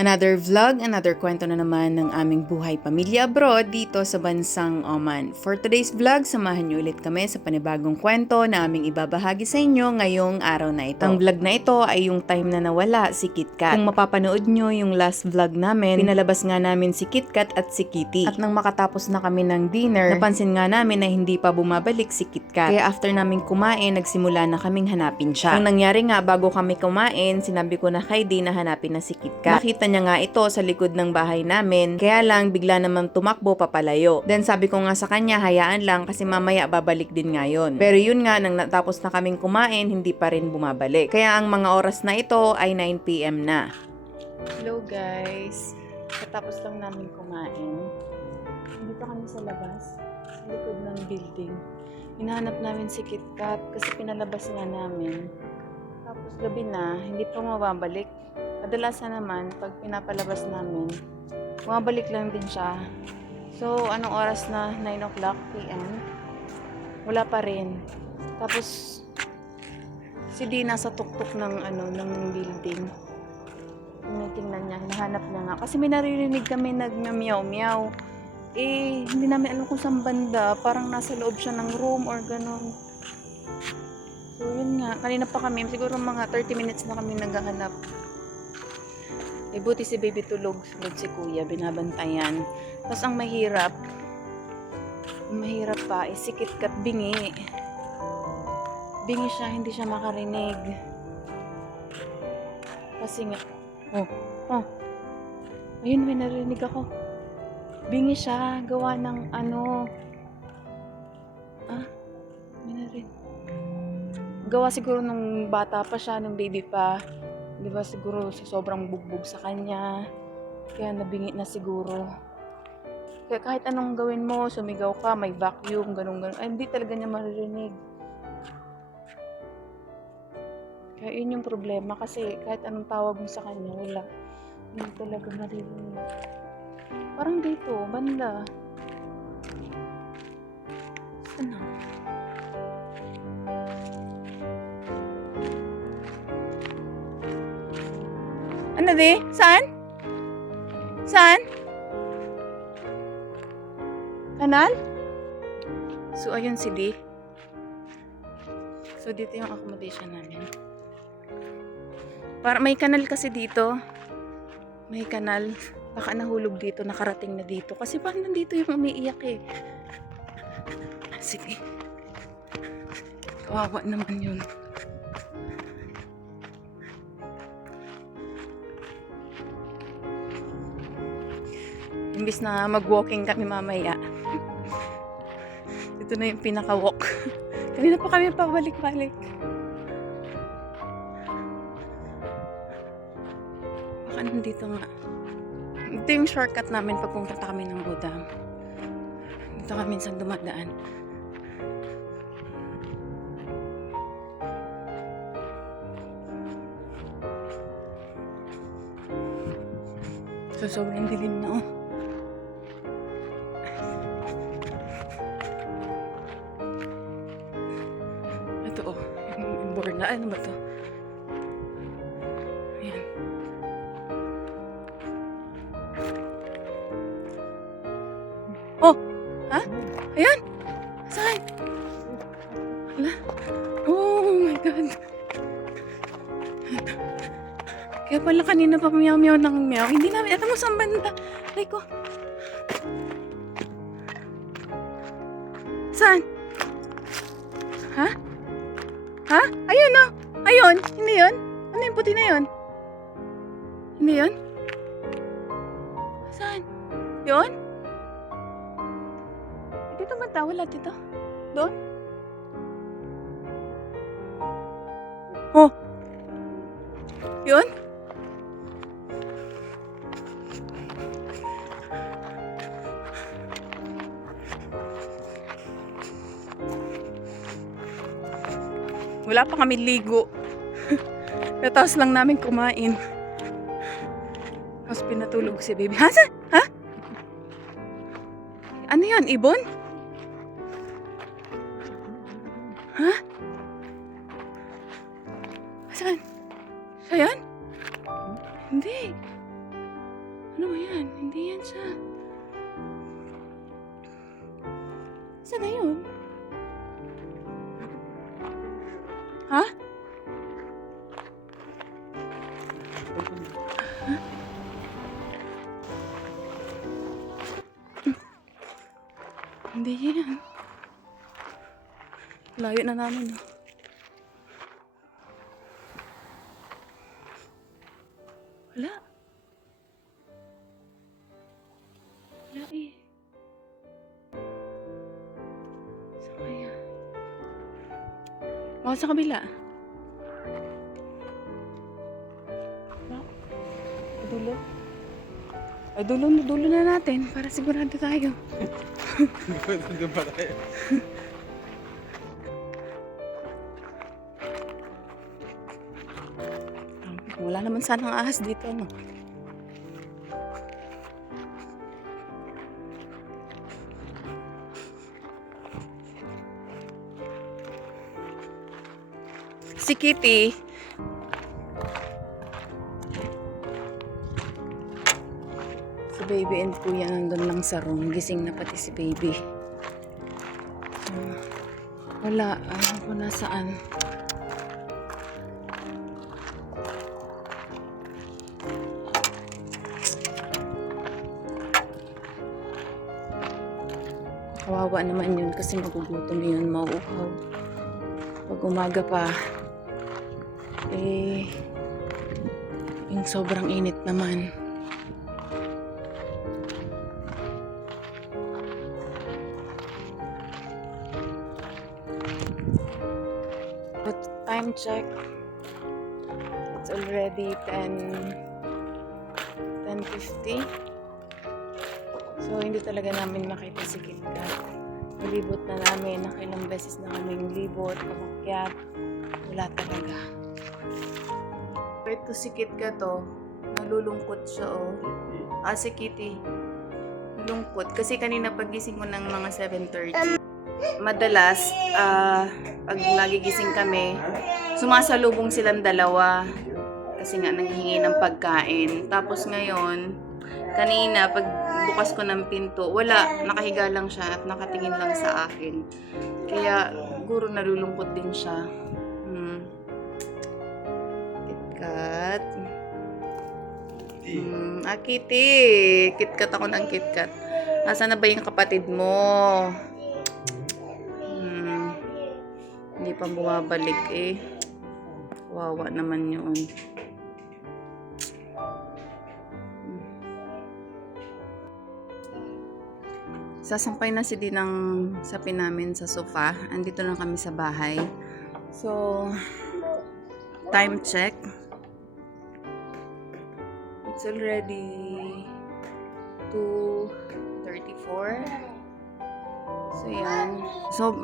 Another vlog, another kwento na naman ng aming buhay pamilya abroad dito sa bansang Oman. For today's vlog, samahan niyo ulit kami sa panibagong kwento na aming ibabahagi sa inyo ngayong araw na ito. Ang vlog na ito ay yung time na nawala si KitKat. Kung mapapanood nyo yung last vlog namin, pinalabas nga namin si KitKat at si Kitty. At nang makatapos na kami ng dinner, napansin nga namin na hindi pa bumabalik si KitKat. Kaya after namin kumain, nagsimula na kaming hanapin siya. Ang nangyari nga, bago kami kumain, sinabi ko na kay Di na hanapin na si KitKat. Nakita niya nga ito sa likod ng bahay namin, kaya lang bigla naman tumakbo papalayo. Then sabi ko nga sa kanya, hayaan lang kasi mamaya babalik din ngayon. Pero yun nga, nang natapos na kaming kumain, hindi pa rin bumabalik. Kaya ang mga oras na ito ay 9 PM na. Hello guys, katapos lang namin kumain. Dito kami sa labas, sa likod ng building. Hinahanap namin si KitKat kasi pinalabas nga namin. Tapos gabi na, hindi pa mababalik. Kadalasan naman, pag pinapalabas namin, bumabalik lang din siya. So, anong oras na? 9 o'clock PM? Wala pa rin. Tapos, si Di nasa tuktok ng, ng building. Tinitingnan niya, hinahanap niya nga. Kasi may naririnig kami nag-meow-meow. Eh, hindi namin alam kung saan banda. Parang nasa loob siya ng room or ganun. So, yun nga. Kanina pa kami, siguro mga 30 minutes na kami naghahanap. Eh, buti si baby tulog si kuya, binabantayan. Tapos ang mahirap pa, eh, si KitKat bingi. Bingi siya, hindi siya makarinig. Kasi nga, ayun, may narinig ako. Bingi siya, gawa ng may narinig. Gawa siguro nung bata pa siya, nung baby pa. Di ba siguro sobrang bugbog sa kanya. Kaya nabingi na siguro. Kaya kahit anong gawin mo, sumigaw ka, may vacuum, ganun. Ay, hindi talaga niya maririnig. Kaya yun yung problema kasi kahit anong tawag mo sa kanya, wala. Hindi talaga maririnig. Parang dito, banda. Sana. Ano di? Saan? Saan? Kanal? So, ayun si Di. So, dito yung accommodation namin. May kanal kasi dito. May kanal. Baka nahulog dito, nakarating na dito. Kasi parang nandito yung umiiyak eh. Sige. Kawawa naman yun. Imbis na mag-walking kami mamaya. Ito na yung pinaka-walk. Kanina pa kami pabalik-balik. Baka nandito nga. Ito yung shortcut namin pag pumunta kami ng Budang. Dito kami minsan dumadaan. So, sobrang dilim na oh. Ito oh, yung borna. Ano ba to? Ayan. Oh! Ha? Ayan! Saan? Hala? Oh my God! Kaya pala kanina pa meow-meow ng meow. Hindi namin, alam mo saan banda? Ay ko. Saan? Ha? Ha? Ayun oh. Ayun. Hindi yun? Ano yung puti na yun? Hindi yun? Saan? Yun? Dito ba ta? Wala dito? Doon? Oh. Yun? Wala pa kami ligo. Natapos lang namin kumain. Tapos pinatulog si baby. Ha? Ha? Ano yan? Ibon? Ha? Saan? Siya yan? Hindi. yan. Hindi yan siya. Saan na yun? Ha? Hindi yan. Layo na namin. Wala. Wala eh. Saan kaya? Baka sa kabila. Dulo. Ay, dulo na natin para sigurado tayo. Dulo pa tayo. Wala naman sanang ahas dito, no? Si Kitty. Si Baby and Kuya nandun lang sa room. Gising na pati si Baby. Wala. Ayaw ko nasaan. Kawawa naman yun kasi magugutom yun, mauuhaw. Pag umaga pa, yung sobrang init naman. But time check, it's already 10:50. So, hindi talaga namin makita si KitKat. Nalibot na namin. Nakailang beses na kaming libot, pamakyat. Wala talaga. Ito si KitKat, oh. Nalulungkot siya, oh. Si Kitty. Nalulungkot. Kasi kanina pagising ko ng mga 7:30. Madalas, pag nagigising kami, sumasalubong silang dalawa. Kasi nga, nanghihingi ng pagkain. Tapos ngayon, kanina, pag bukas ko ng pinto, wala, nakahiga lang siya at nakatingin lang sa akin. Kaya, siguro nalulungkot din siya. KitKat. Kitty. KitKat ako ng KitKat. Nasaan na ba yung kapatid mo? Hindi pa bumabalik eh. Wawa naman yun. Sasampay na si Dinang sapi namin sa sofa. Andito lang kami sa bahay. So, time check. It's already 2:34. So, yan. So,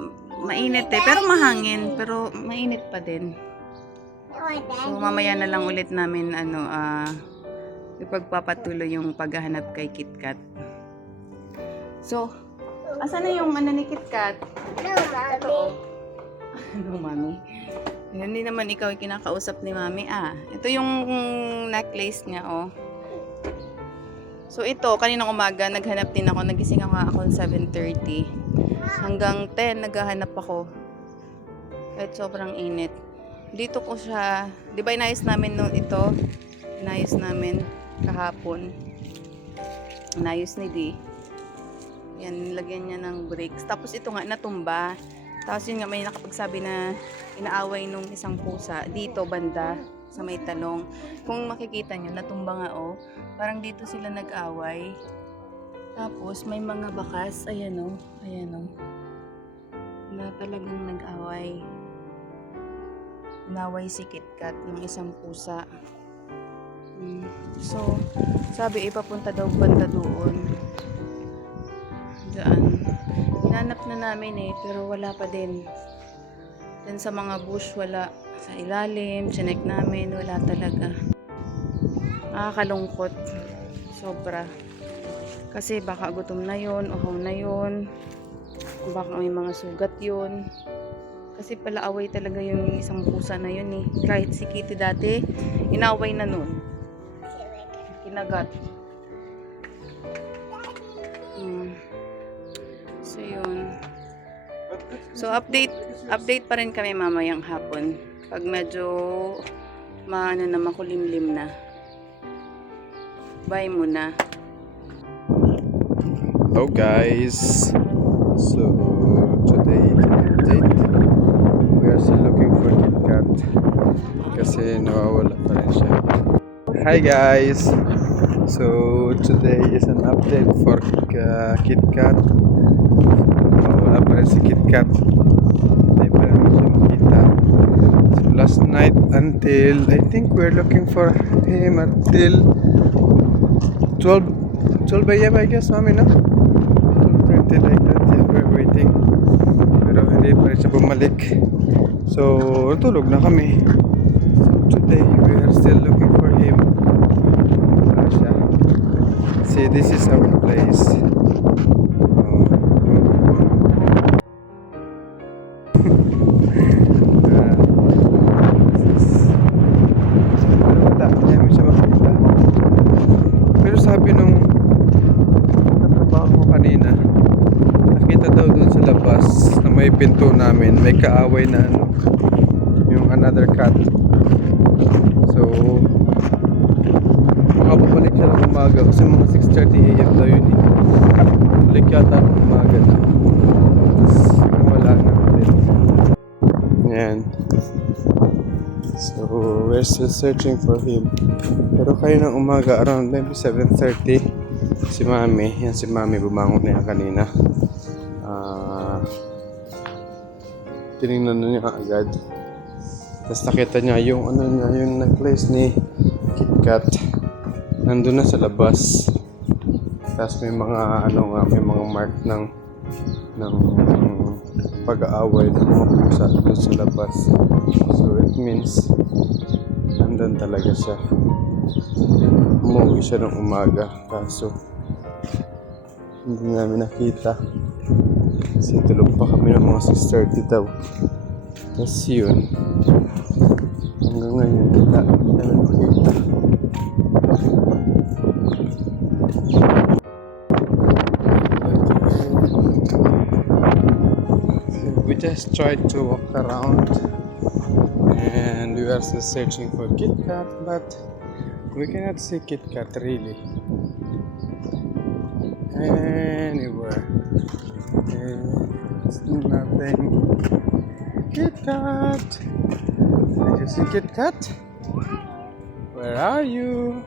mainit eh. Pero mahangin. Pero mainit pa din. So, mamaya na lang ulit namin ipagpapatuloy yung paghahanap kay KitKat. So, asan na yung ni KitKat? No, No, Mami. Hindi naman ikaw yung kinakausap ni Mami. Ito yung necklace niya, oh. So, ito, kaninang umaga, naghanap din ako. Nagising ako 7:30. Hanggang 10, naghahanap ako. Kahit sobrang init. Dito ko siya, di ba inayos namin ito? Inayos namin kahapon. Inayos ni Di. Yan, nilagyan niya ng bricks. Tapos ito nga, natumba. Tapos yun nga, may nakapagsabi na inaaway nung isang pusa. Dito, banda, sa may talong. Kung makikita niyo, natumba nga, oh. Parang dito sila nag-away. Tapos, may mga bakas. Ayan, oh. Ayan, oh. Na talagang nag-away. Inaway si KitKat, yung isang pusa. So, sabi, ipapunta daw banda doon. Diyan. Hinanap na namin eh, pero wala pa din. Then sa mga bush, wala. Sa ilalim, chinek namin, wala talaga. Nakakalungkot. Sobra. Kasi baka gutom na yun, uhaw na yun. Baka may mga sugat yun. Kasi pala away talaga yung isang pusa na yun eh. Kahit si Kitty dati, inaway na nun. Kinagat. Mm. So, yun. So, update pa rin kami mamayang hapon. Pag medyo na makulimlim na. Bye muna. Hello guys. So today is an update. We are still looking for KitKat kasi nawawala pa rin siya. Hi guys. So today is an update for KitKat. Nawawala pa rin si KitKat. Hindi pa rin siya makita. So last night until I think we're looking for him until 12 a.m. I guess, mami, no? 12:30 like that. Yeah, we're waiting. Pero hindi pa rin siya bumalik. So, tulog na kami. So, today, we are still looking for him. Wala siya. See, this is our place. Wala, hindi mo siya makita. Pero sabi nung katrabaho ko kanina, nakita daw dun sa labas na may pinto namin, may kaaway na ano, yung another cat. So, makapabalik siya ng umaga kasi mga 6:30 a.m. daw yun eh. Balik yata ng umaga. Tapos, wala na ulit. Yan. So, we're still searching for him. Pero kayo ng umaga, around maybe 7:30, si Mami, yan si Mami, bumangon na yan kanina. Tinignan na niya agad. Tapos nakita niya yung ano niya, yung necklace ni KitKat. Nandun na sa labas. Tapos may mga ano nga, may mga mark ng pag-aaway ng mga pusa doon sa labas. So it means nandun talaga siya. Umuwi siya ng umaga. Kaso hindi namin nakita. Kasi tulog pa kami ng mga 6:30 daw. Tapos yun. Hanggang ngayon wala namin makita. We just tried to walk around and we are still searching for KitKat, but we cannot see KitKat really anywhere. There's nothing. KitKat! Did you see KitKat? Where are you?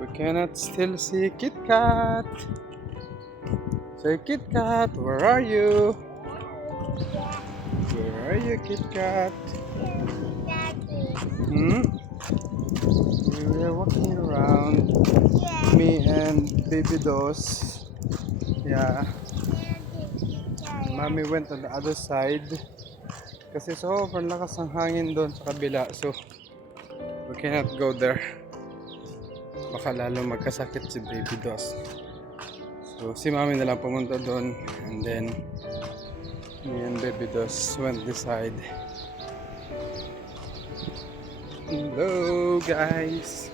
We cannot still see KitKat. Say KitKat, where are you? Where are you, KitKat? Hmm? We were walking around, me and Baby Dos. Yeah. Mommy went on the other side. Kasi sobrang lakas ng hangin doon sa kabila. So, we cannot go there. Baka lalo magkasakit si Baby Dos. So, si Mami na lang pumunta doon. And then, me and Baby Dos went this side. Hello, guys.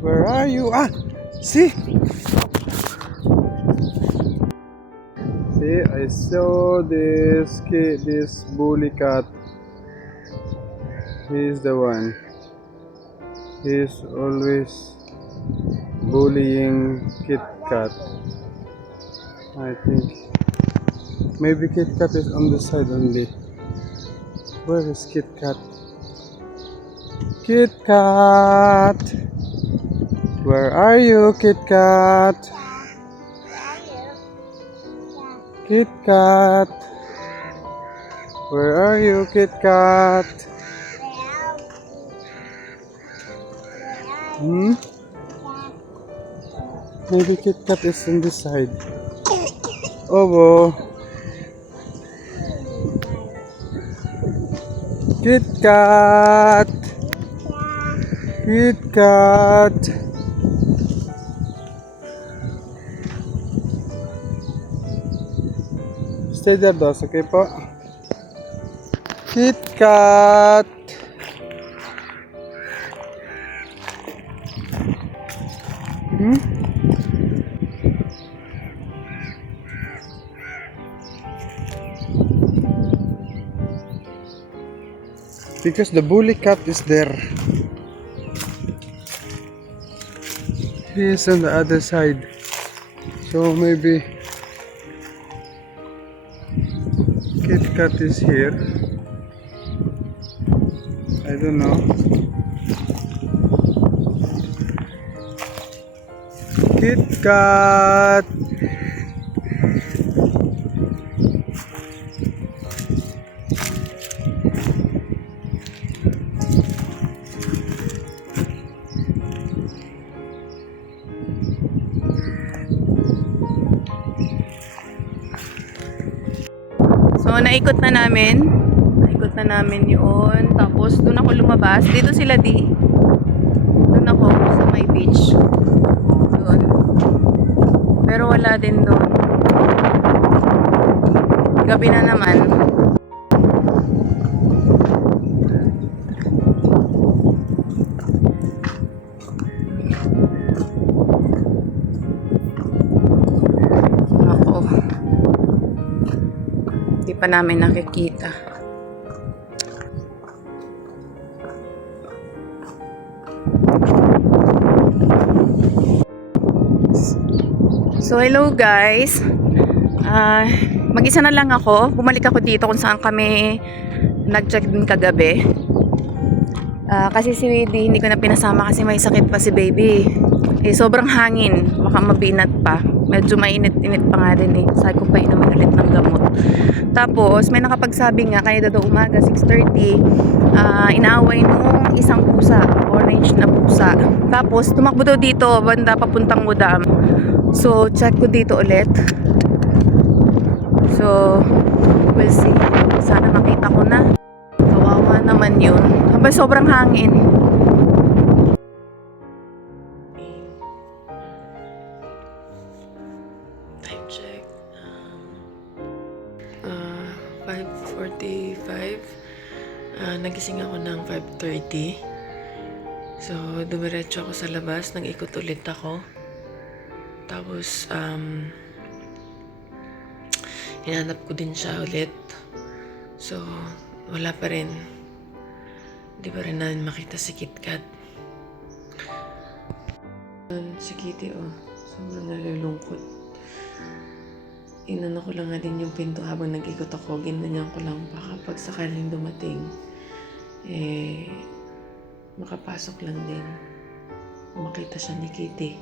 Where are you? Ah, see? See, I saw this kid, this bully cat. He's the one. He's always bullying KitKat. I think maybe KitKat is on the side only. Where is KitKat? KitKat! Where are you, KitKat? KitKat! Where are you, KitKat? Hmm? Maybe KitKat is on this side. Oh, KitKat! KitKat! Stay there, Dos. Okay po? Kit Kat. Hmm? Because the bully cat is there. He is on the other side. So maybe Kit Kat is here. I don't know. Kit Kat. So, naikot na namin. Naikot na namin yun. Tapos, doon ako lumabas. Dito sila doon ako sa may beach. Doon. Pero wala din doon. Gabi na naman. Ako. Hindi pa namin nakikita. So, hello guys. Mag-isa na lang ako. Bumalik ako dito kung saan kami nag-check din kagabi. Kasi si Wady, hindi ko na pinasama kasi may sakit pa si baby. Sobrang hangin. Baka mabinat pa. Medyo mainit-init pa nga din eh. Sabi ko pa inumin ulit ng gamot. Tapos, may nakapagsabi nga, kaya daw umaga, 6:30, inaaway nung isang pusa, orange na pusa. Tapos, tumakbo daw dito, banda papuntang Mudam. So, check ko dito ulit. So, we'll see. Sana makita ko na. Kawawa naman yun. Habang sobrang hangin. Time check. 5:45. Nagising ako ng 5:30. So, dumiretso ako sa labas. Nag-ikot ulit ako. Tapos, hinanap ko din siya ulit. So, wala pa rin. Hindi pa rin namin makita si Kit Kat. Si Kitty, sobrang nalulungkot. Inano ko lang nga din yung pinto habang nag-ikot ako. Ginanyan ko lang baka pag sakaling dumating, makapasok lang din. Makita siya ni Kitty.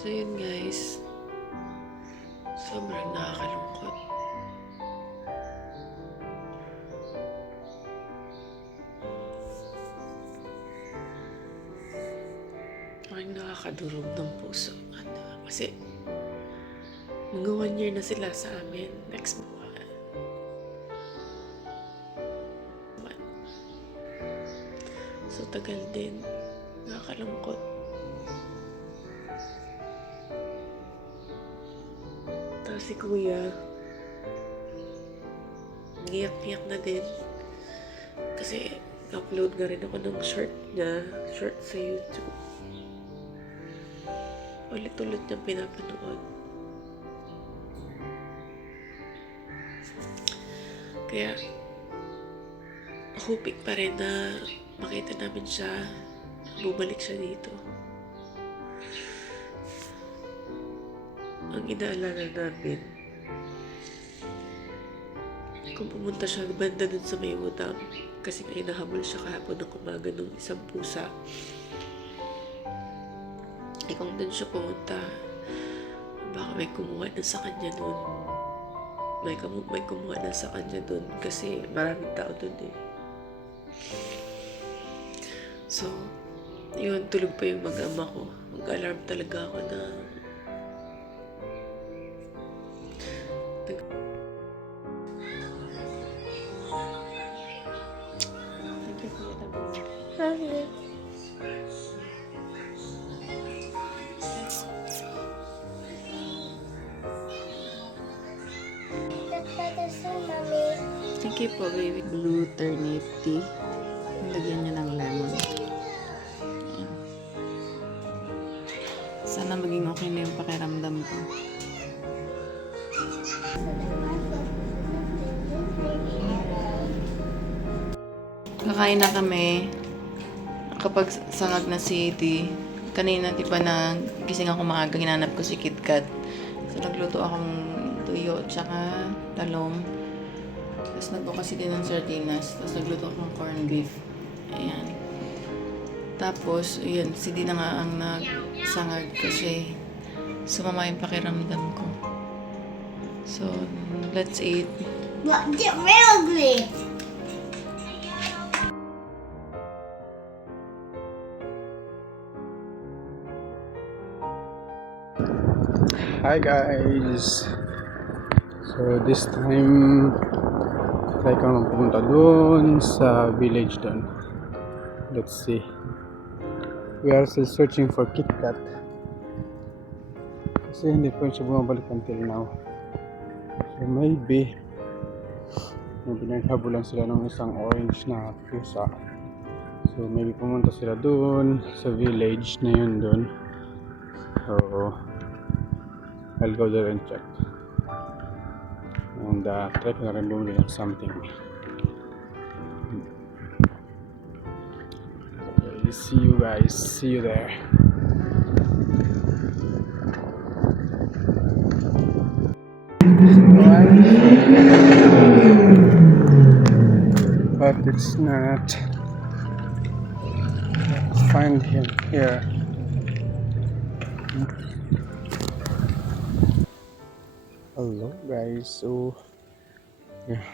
So yun guys, sobrang nakakalungkot. Parang nakakadurog ng puso. Kasi mga 1 year na sila sa amin. Next month. So tagal din. Nakakalungkot. Tapos si Kuya, ngiyak-ngiyak na din. Kasi upload nga rin ako ng short sa YouTube. Ulit-ulit niyang pinapanood. Kaya, hoping pa rin na makita namin siya, bumalik siya dito. Ang inaalala namin, kung pumunta siya banda dun sa may Mudam, kasi nga hinahabol siya kahapon ng umaga ng isang pusa. Kung dun siya pumunta, baka may kumuha na sa kanya dun. May kumuha na sa kanya dun kasi maraming tao dun eh. So, yun, tulog pa yung mag-ama ko. Mag-alarm talaga ako na Thank Okay po, baby. Blue turnip tea. Lagyan niya ng lemon. Ayan. Sana maging okay na yung pakiramdam ko. Kakain na kami. Kapag sangag na si Iti, kanina di ba na gising ako maaga, hinanap ko si KitKat. So nagluto akong tuyo tsaka talong. Tapos nagbukas si Iti ng sardinas. Tapos nagluto akong corned beef. Ayan. Tapos, yun, si Di na nga ang nagsangag kasi sumama yung pakiramdam ko. So, let's eat. What? Get real good. Hi guys! So this time try ko naman pumunta doon sa village doon. Let's see. We are still searching for KitKat kasi hindi po siya bumabalik until now. So maybe naghabulan sila ng isang orange na pusa. So maybe pumunta sila doon sa village na yun doon. So I'll go there and check. And try ko na rin bumili ng something. Okay, see you guys. See you there. But it's not. Let's find him here. Hello guys, so yeah,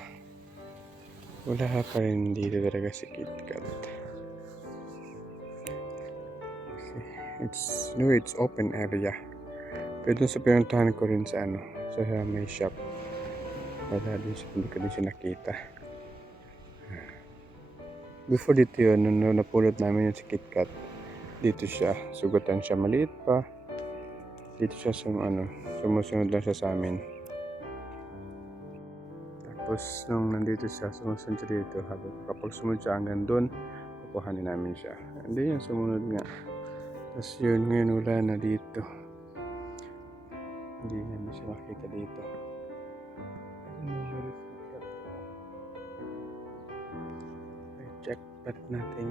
wala pa rin dito talaga si KitKat. It's open area. Pero dun sa pinuntahan ko rin sa sa may shop, wala din siya, hindi ko din siya nakita. Before dito yun, nung napulot namin yun si KitKat, dito siya, sugatan siya, maliit pa. Dito siya sumusunod lang siya sa amin. Tapos nung nandito siya, sumusunod siya dito. Kapag sumunod siya hanggang doon, kukuhanin namin siya. Hindi yan, sumunod nga. Tapos yun, ngayon wala na dito. Hindi namin siya makita dito. I check but nothing.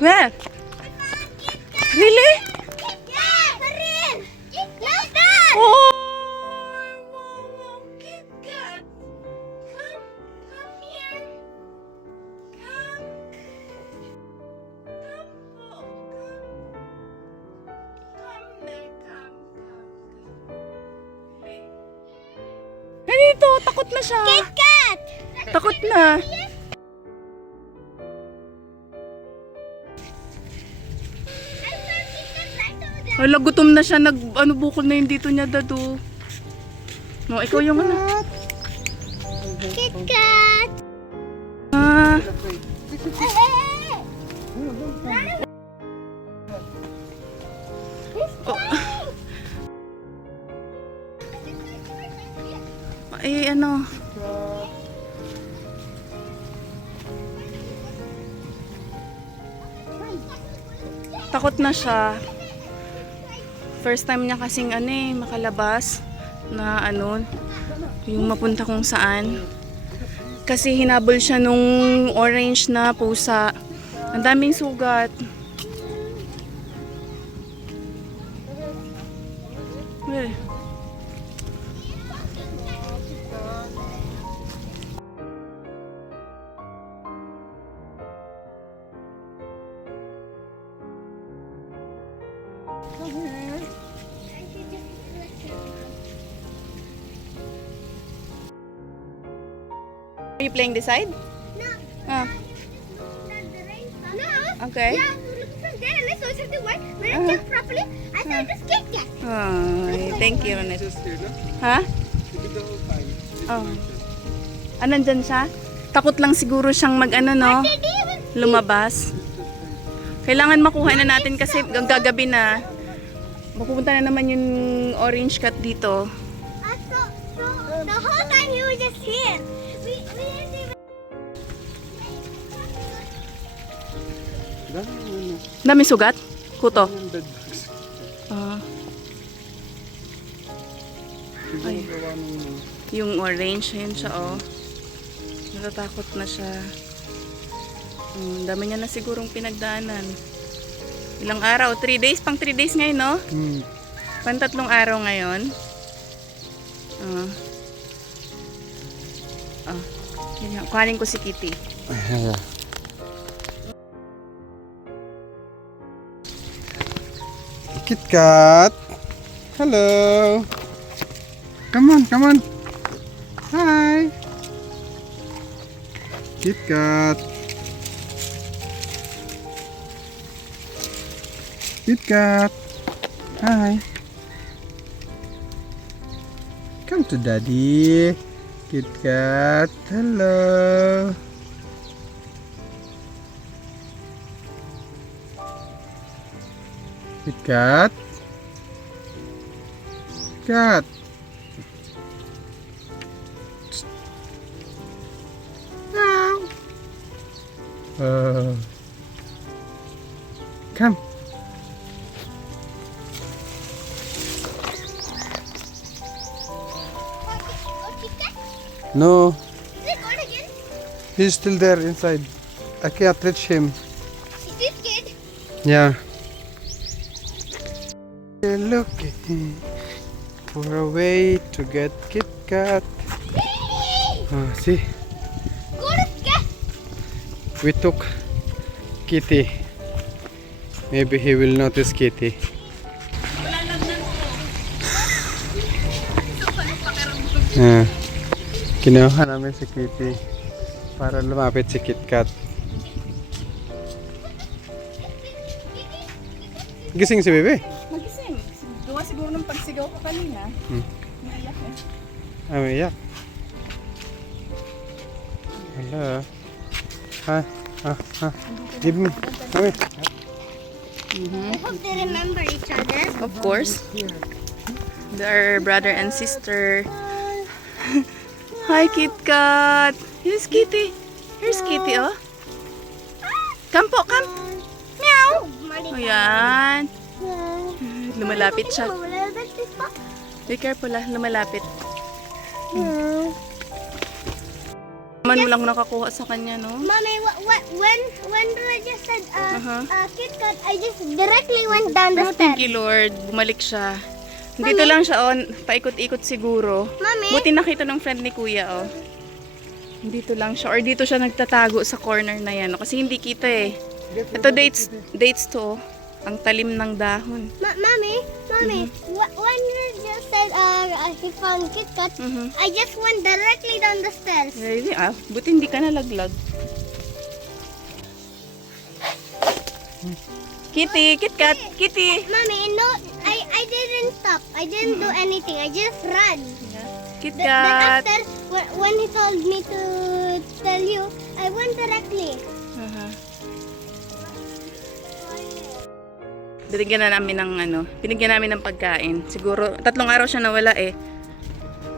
Where? Really? Yeah, Karin! Look that! Oh, Mama, KitKat! Come here. Come po, Ganito, takot na siya. KitKat! Takot na. Wala, gutom na siya. Bukol na yung dito niya, Dadu. No, ikaw yung KitKat! Ah. Ano? Takot na siya. First time niya kasing makalabas na yung mapunta kung saan. Kasi hinabol siya nung orange na pusa. Ang daming sugat. Well, are you playing this side? No. Ah, No. okay. Yeah, look from there. Let's is the one. When I jump properly, I thought it was Kit Kat. Ay, thank you, Ronette. Just here, no? Ha? You did the whole time. Oh. Ah, nandyan siya? Takot lang siguro siyang mag-ano, no? Did you even Lumabas. Kailangan makuha na natin kasi gagabi na. Mapupunta na naman yung orange cat dito. so the whole time he was just here. We didn't even. Dami ano. Dami sugat? Kuto. Yung bed bugs. Ah, Siguro Ay. gawa nung... yung orange, ayun siya, oh. Natatakot na siya. Dami niya na sigurong pinagdaanan. Ilang araw? 3 days? Pang 3 days ngayon, no? Pang 3 araw ngayon. Yun nga. Kuhanin ko si Kitty. Yeah. Kit Kat. Hello. Come on, come on. Hi. Kit Kat. Kit Kat. Hi. Come to Daddy. Kit Kat. Hello. Kit Kat. Kat. Meow. Come. Kit Kat? No, Is it gone again? he's still there inside. I can't reach him. Is it kid? Yeah. We're looking for a way to get Kit Kat. See, Go to Kat. we took Kitty. Maybe he will notice Kitty. Kinuha namin si Kitty para lumapit si Kit Kat. Gising si Bebe. Magising. Gawa siguro ng pagsigaw ko kanina. Naiyak eh. Umiyak. Hello. Ha? Give me. Mami. I hope they remember each other. Of course. They're brother and sister. Hi, Kit Kat. Here's Kitty. Here's Kitty, oh. Come po, come. Meow. O yan. Lumalapit siya. Be careful ah, lumalapit. Man mo lang nakakuha sa kanya, no? Mommy, when Raja said Uh-huh. Kit Kat, I just directly went down the Oh, thank stairs. you, Lord. Bumalik siya. Dito lang siya, oh. Paikot-ikot siguro. Mommy, Buti nakita ng friend ni Kuya, oh. Dito lang siya. Or dito siya nagtatago sa corner na yan. Oh. Kasi hindi kita eh. Ito dates to, oh. Ang talim ng dahon. Mommy, when Raja said he found Kit Kat, Mhm. I just went directly down the stairs. Really? Ah, buti hindi ka nalaglag. Kitty, Kit Kat, Kitty. Mommy, no, I didn't stop. I didn't do anything. I just ran. Kit Then Kat. after, when he told me to tell you, I went directly. Binigyan na namin ng binigyan namin ng pagkain. Siguro 3 araw siya nawala eh.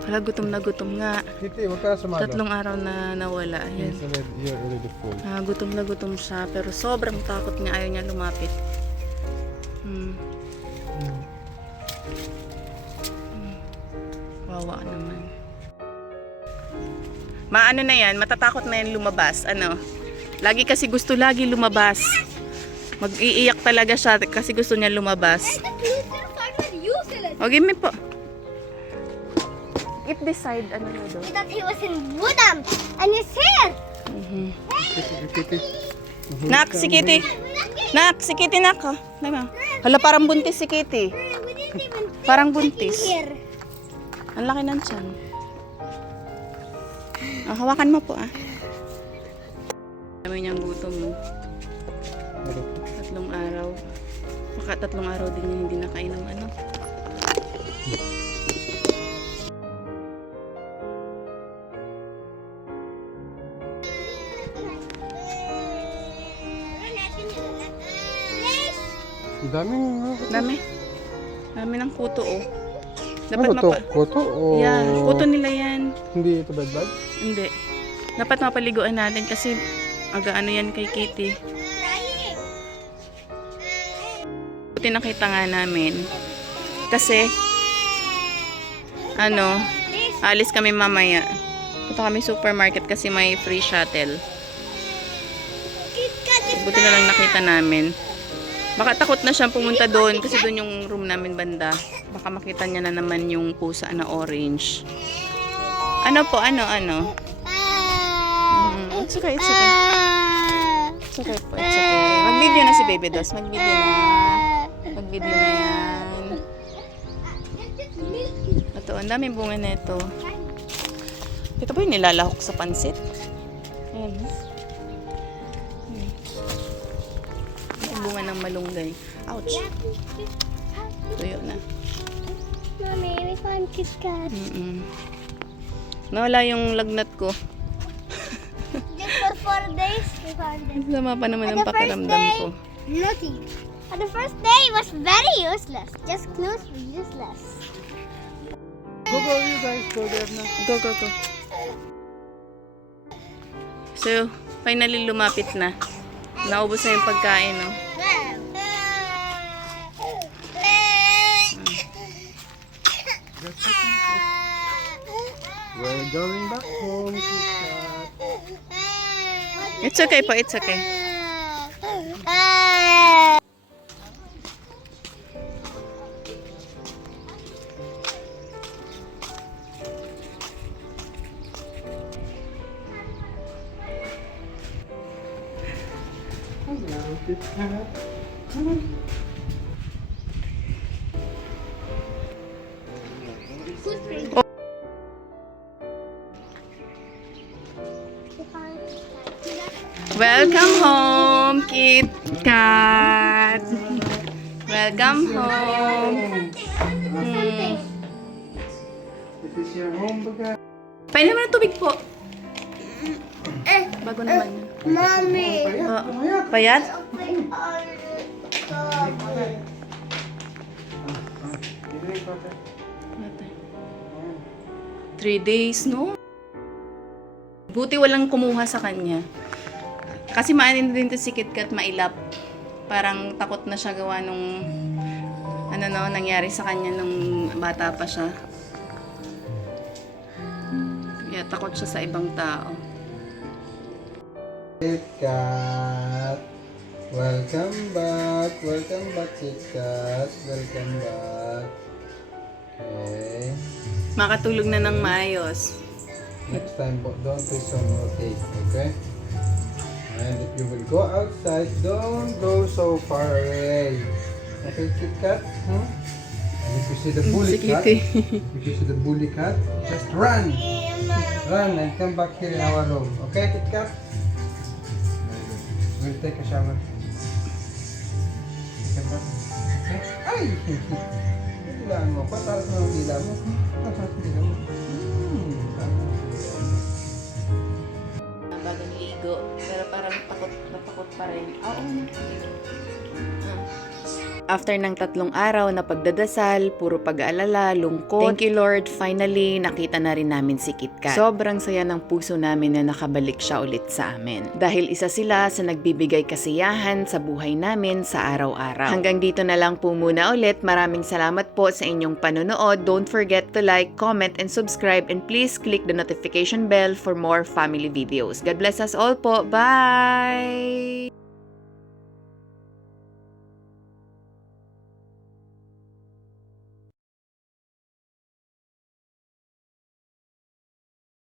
Wala, gutom na gutom nga. Kitty, huwag ka 3 araw na nawala. Ayan. You're already full. Gutom na gutom siya pero sobrang takot niya, ayaw niya lumapit. Wawa naman. Maano na yan, matatakot na yan lumabas. Lagi kasi gusto lagi lumabas. Mag-iiyak talaga siya kasi gusto niya lumabas. O, give me po. If this side, na daw? I thought he was in Woodham and he's here. Kitty. Nak, si Kitty. Nak, si Kitty, nak. Oh. Hala, parang buntis si Kitty. We didn't even Parang buntis. here. Ang laki ng tiyan. Hawakan mo po ah. Dami niyang gutom mo. 3 araw. Baka 3 araw din yan hindi nakainom ano. Ang daming Dami. Dami ng kuto oh. ano to? Koto o Yeah, kuto nila yan. hindi ito bad? Hindi. Dapat mapaliguan natin kasi aga-ano yan kay Kitty. Buti nakita nga namin. Kasi, alis kami mamaya. Punta kami supermarket kasi may free shuttle. Buti na lang nakita namin. Baka takot na siyang pumunta doon kasi doon yung room namin banda. Baka makita niya na naman yung pusa na orange. Ano po? Ano? It's okay, it's okay. It's okay po, it's okay. Mag-video na si Baby Dos. Mag-video na. Mag-video na yan. Ito, ang daming bunga na ito. Ito ba yung nilalahok sa pansit? Ayan. Ito bunga ng malunggay. Ouch. Tuyo na. Mommy, we found Kit Kat. Nawala yung lagnat ko. Just for 4 days, we found it. Sama pa naman On ang the first pakiramdam day, ko. nothing. On the first day, it was very useless. Just clothes were useless. Go, you guys, go there na. Go. So, finally lumapit na. Naubos na yung pagkain, no? We're going back home, Kit Kat. It's okay po, it's okay. Hello, Kit Kat. Come on. Welcome home, Kit Kat. Welcome home. This is your home, baga. Pain naman ng tubig po. Bago naman yun. Mommy. Payat? Drink water. 3 days, no? Buti walang kumuha sa kanya. Kasi maanin din to si Kit Kat mailap. Parang takot na siya gawa nung nangyari sa kanya nung bata pa siya. Kaya takot siya sa ibang tao. Kit Kat. Welcome back. Welcome back, Kit Kat. Welcome back. Okay. Makatulog na ng maayos. Next time, don't take some more cake, okay? And if you will go outside, don't go so far away. Okay, Kit Kat? Huh? And if you see the bully Si cat, Kitty. if you see the bully cat, just run! Run and come back here in our room. Okay, Kit Kat? We'll take a shower. Take a bath. Okay? Ay! Dilaan mo. Pataras mo ang dila mo. Pataras ang dila mo. Bagong ligo. Pero parang takot pa rin. Oo. After ng 3 araw na pagdadasal, puro pag-aalala, lungkot. Thank you Lord, finally nakita na rin namin si Kit Kat. Sobrang saya ng puso namin na nakabalik siya ulit sa amin. Dahil isa sila sa nagbibigay kasiyahan sa buhay namin sa araw-araw. Hanggang dito na lang po muna ulit. Maraming salamat po sa inyong panonood. Don't forget to like, comment, and subscribe. And please click the notification bell for more family videos. God bless us all po. Bye!